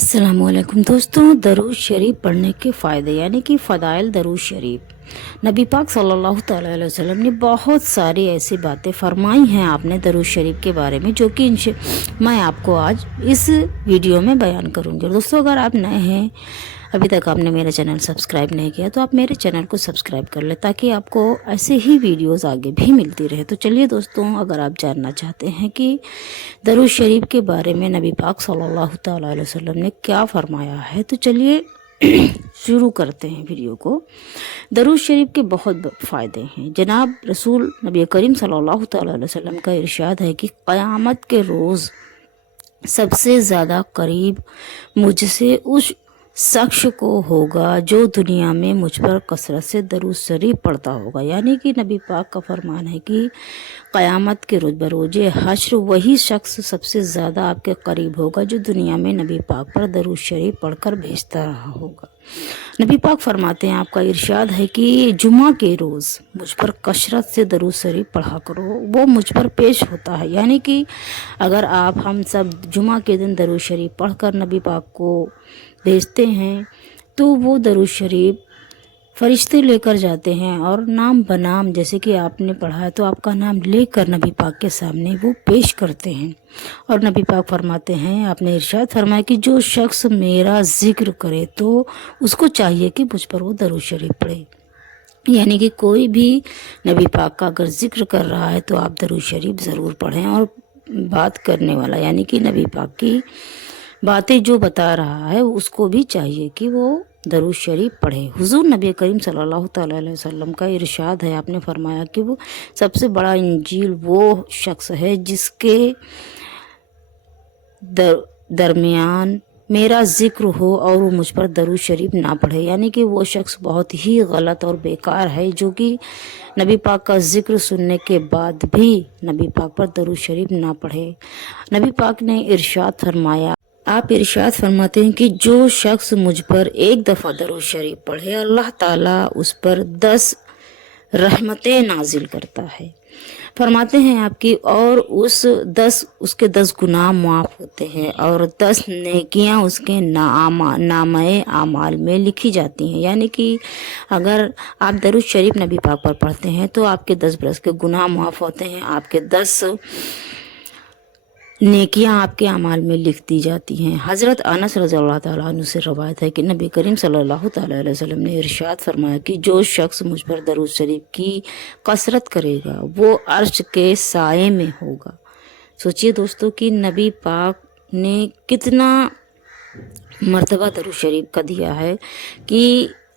अस्सलाम वालेकुम दोस्तों, दरूद शरीफ पढ़ने के फ़ायदे यानी कि फ़दाइल दरूद शरीफ। नबी पाक सल्लल्लाहु ताला अलैहि वसल्लम ने बहुत सारी ऐसी बातें फरमाई हैं आपने दरूद शरीफ के बारे में, जो कि मैं आपको आज इस वीडियो में बयान करूँगी। दोस्तों, अगर आप नए हैं, अभी तक आपने मेरा चैनल सब्सक्राइब नहीं किया, तो आप मेरे चैनल को सब्सक्राइब कर लें ताकि आपको ऐसे ही वीडियोस आगे भी मिलती रहे। तो चलिए दोस्तों, अगर आप जानना चाहते हैं कि दरूद शरीफ के बारे में नबी पाक सल्लल्लाहु ताला अलैहि वसल्लम ने क्या फरमाया है, तो चलिए शुरू करते हैं वीडियो को। दरूद शरीफ के बहुत फ़ायदे हैं। जनाब रसूल नबी करीम सल्लल्लाहु ताला अलैहि वसल्लम का इरशाद है कि क़यामत के रोज़ सबसे ज़्यादा करीब मुझसे उस शख्स को होगा जो दुनिया में मुझ पर कसरत से दरूद शरीफ पढ़ता होगा। यानी कि नबी पाक का फरमान है कि क़यामत के रोज़ बरोज़े हश्र वही शख्स सबसे ज़्यादा आपके करीब होगा जो दुनिया में नबी पाक पर दरूद शरीफ पढ़कर भेजता रहा होगा। नबी पाक फरमाते हैं, आपका इरशाद है कि जुमा के रोज़ मुझ पर कसरत से दरूद शरीफ पढ़ा करो, वो मुझ पर पेश होता है। यानी कि अगर हम सब जुमा के दिन दरूद शरीफ पढ़कर नबी पाक को भेजते हैं तो वो दरूद शरीफ फरिश्ते लेकर जाते हैं और नाम बनाम, जैसे कि आपने पढ़ा है तो आपका नाम लेकर नबी पाक के सामने वो पेश करते हैं। और नबी पाक फरमाते हैं, आपने इरशाद फरमाया कि जो शख्स मेरा ज़िक्र करे तो उसको चाहिए कि मुझ पर वो दरूद शरीफ पढ़े। यानी कि कोई भी नबी पाक का अगर ज़िक्र कर रहा है तो आप दरूद शरीफ ज़रूर पढ़ें, और बात करने वाला यानी कि नबी पाक की बातें जो बता रहा है उसको भी चाहिए कि वो दरूद शरीफ पढ़े। हुजूर नबी करीम सल्लल्लाहु ताला अलैहि वसल्लम का इरशाद है, आपने फरमाया कि वो सबसे बड़ा इंजील वो शख्स है जिसके दरमियान मेरा ज़िक्र हो और वो मुझ पर दरूद शरीफ ना पढ़े। यानी कि वो शख्स बहुत ही गलत और बेकार है जो कि नबी पाक का ज़िक्र सुनने के बाद भी नबी पाक पर दरूद शरीफ ना पढ़े। नबी पाक ने इरशाद फरमाया, आप इरशाद फरमाते हैं कि जो शख्स मुझ पर एक दफ़ा दरूद शरीफ पढ़े, अल्लाह ताला उस पर 10 रहमतें नाजिल करता है। फरमाते हैं आपकी, और उसके 10 गुनाह माफ़ होते हैं और 10 नेकियां उसके नामे आमाल में लिखी जाती हैं। यानी कि अगर आप दरूद शरीफ नबी पाक पर पढ़ते हैं तो आपके 10 बरस के गुनाह माफ़ होते हैं, आपके 10 नेकियां आपके अमाल में लिख दी जाती हैं। हज़रत अनस रज़ियल्लाहु ताला अन्हु से रवायत है कि नबी करीम सल्लल्लाहु ताला अलैहि वसल्लम ने इरशाद फरमाया कि जो शख्स मुझ पर दरूद शरीफ की कसरत करेगा वो अर्श के साए में होगा। सोचिए दोस्तों कि नबी पाक ने कितना मर्तबा दरूद शरीफ का दिया है कि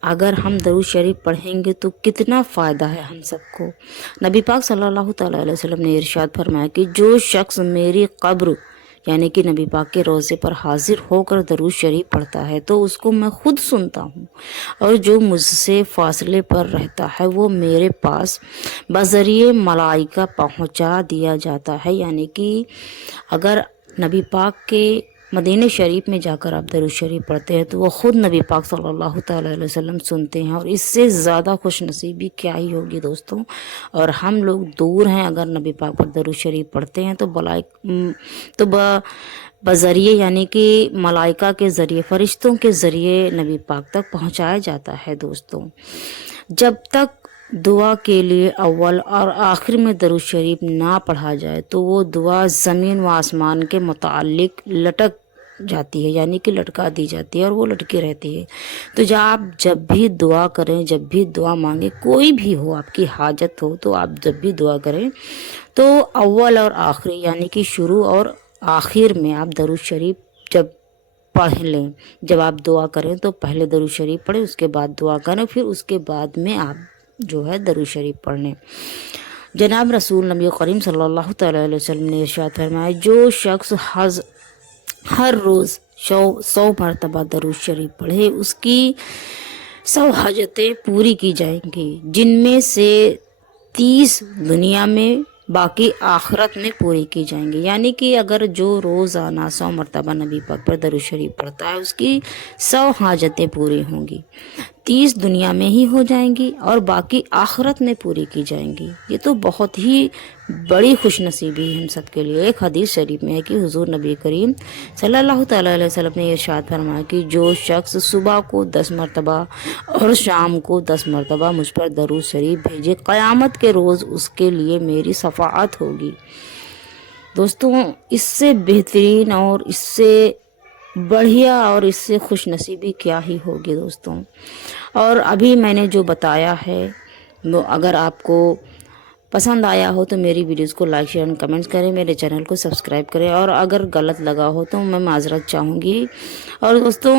अगर हम दरूद शरीफ पढ़ेंगे तो कितना फ़ायदा है हम सबको। नबी पाक सल्लल्लाहु ताला अलैहि वसल्लम ने इरशाद फरमाया कि जो शख्स मेरी कब्र यानी कि नबी पाक के रोज़े पर हाजिर होकर दरूद शरीफ पढ़ता है तो उसको मैं खुद सुनता हूँ, और जो मुझसे फासले पर रहता है वो मेरे पास बज़रिए मलाइका पहुँचा दिया जाता है। यानी कि अगर नबी पाक के मदीने शरीफ में जाकर आप दरूद शरीफ पढ़ते हैं तो वो ख़ुद नबी पाक सल्लल्लाहु ताला अलैहि वसल्लम सुनते हैं, और इससे ज़्यादा खुश नसीबी क्या ही होगी दोस्तों। और हम लोग दूर हैं, अगर नबी पाक पर दरूद शरीफ पढ़ते हैं तो बज़रिए यानी कि मलाइका के ज़रिए, फ़रिश्तों के ज़रिए नबी पाक तक पहुँचाया जाता है। दोस्तों, जब तक दुआ के लिए अव्वल और आखिर में दरूद शरीफ ना पढ़ा जाए तो वो दुआ ज़मीन व आसमान के मुताल्लिक लटक जाती है, यानी कि लटका दी जाती है और वो लटकी रहती है। तो जब भी दुआ करें, जब भी दुआ मांगे, कोई भी हो आपकी हाजत हो, तो आप जब भी दुआ करें तो अव्वल और आखिरी यानी कि शुरू और आखिर में आप दरूद शरीफ जब पढ़ लें। जब आप दुआ करें तो पहले दरूद शरीफ पढ़ें, उसके बाद दुआ करें, फिर उसके बाद में आप जो है दरूद शरीफ पढ़ने। जनाब रसूल नबी करीम सल्लल्लाहु अलैहि वसल्लम ने इरशाद फरमाया, जो शख्स हर रोज़ 100 मरतबा दरूद शरीफ पढ़े उसकी 100 हाजतें पूरी की जाएंगी, जिनमें से 30 दुनिया में बाकी आखिरत में पूरी की जाएंगी। यानी कि अगर जो रोज़ाना 100 मरतबा नबी पाक पर दरूद शरीफ पढ़ता है उसकी 100 हाजतें पूरी होंगी, 30 दुनिया में ही हो जाएंगी और बाकी आखिरत में पूरी की जाएंगी। ये तो बहुत ही बड़ी खुश नसीबी है हम सब के लिए। एक हदीस शरीफ में है कि हुजूर नबी करीम सल्लल्लाहु तआला अलैहि वसल्लम ने इरशाद फरमाया कि जो शख्स सुबह को 10 मरतबा और शाम को 10 मरतबा मुझ पर दरूद शरीफ भेजे, क़यामत के रोज़ उसके लिए मेरी शफाअत होगी। दोस्तों, इससे बेहतरीन और इससे बढ़िया और इससे खुश नसीबी क्या ही होगी दोस्तों। और अभी मैंने जो बताया है वो अगर आपको पसंद आया हो तो मेरी वीडियोस को लाइक शेयर एंड कमेंट्स करें, मेरे चैनल को सब्सक्राइब करें, और अगर गलत लगा हो तो मैं माजरत चाहूँगी। और दोस्तों,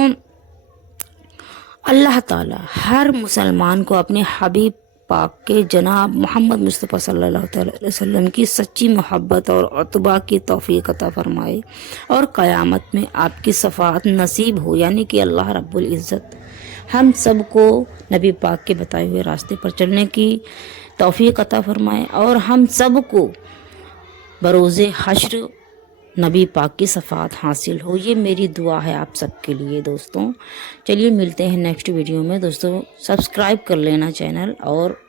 अल्लाह ताला हर मुसलमान को अपने हबीब पाक के जनाब मोहम्मद मुस्तफ़ा सल्लल्लाहु अलैहि वसल्लम की सच्ची मोहब्बत और अतबा की तौफीक अता फरमाए और क़यामत में आपकी शफाअत नसीब हो, यानी कि अल्लाह रब्बुल इज़्ज़त हम सब को नबी पाक के बताए हुए रास्ते पर चलने की तौफीक अता फरमाए और हम सब को बरोज़े हश्र नबी पाक की शफाअत हासिल हो। ये मेरी दुआ है आप सब के लिए दोस्तों। चलिए मिलते हैं नेक्स्ट वीडियो में। दोस्तों, सब्सक्राइब कर लेना चैनल और